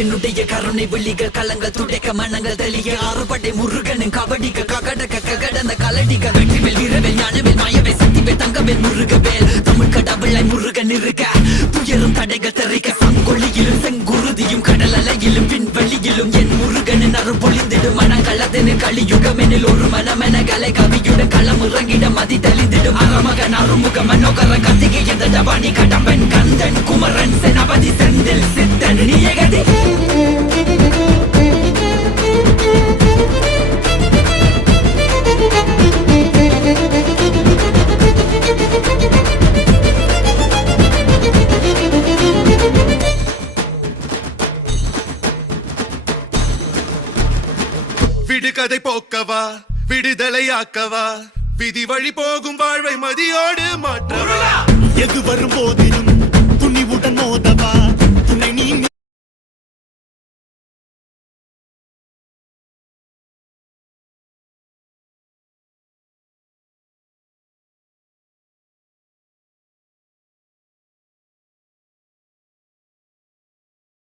என்னுடைய கருணை விழிகள் கலங்கள் துடைக்க மனங்கள் தெளிய ஆறுபடை முருகனின் கபடிக்க ககடக்க ககடந்த கலடிக்க வெற்றிவேல் வீரவேல் ஞானவேல் மாயவேல் சக்திவேல் தங்கவேல் முருகவேல் தமிழ் கடவுளை முருகன் இருக்க துயரும் தடைகள் தெரிக்க சங்கொழியிலும் செங்குருதியும் கடல் அலையிலும் விண்வெளியிலும் என் முருகனின் அருள் பொழிந்திடும் மனங்களதனில் கலியுகமெனில் ஒரு மனமென கலை கவியுடன் களம் இறங்கிட மதி தெளிந்திடும் அறமகன் அருமுக மனோகர கத்திகை எந்த ஜபானி கடம்பன் கந்தன் குமரன் செனபதி செந்தில் சித்தன் நீயகதி விடுகதை போக்கவா விடுதலையாக்கவா விதி வழி போகும் வாழ்வை மதியோடு மாற்றவா எது வரும்போது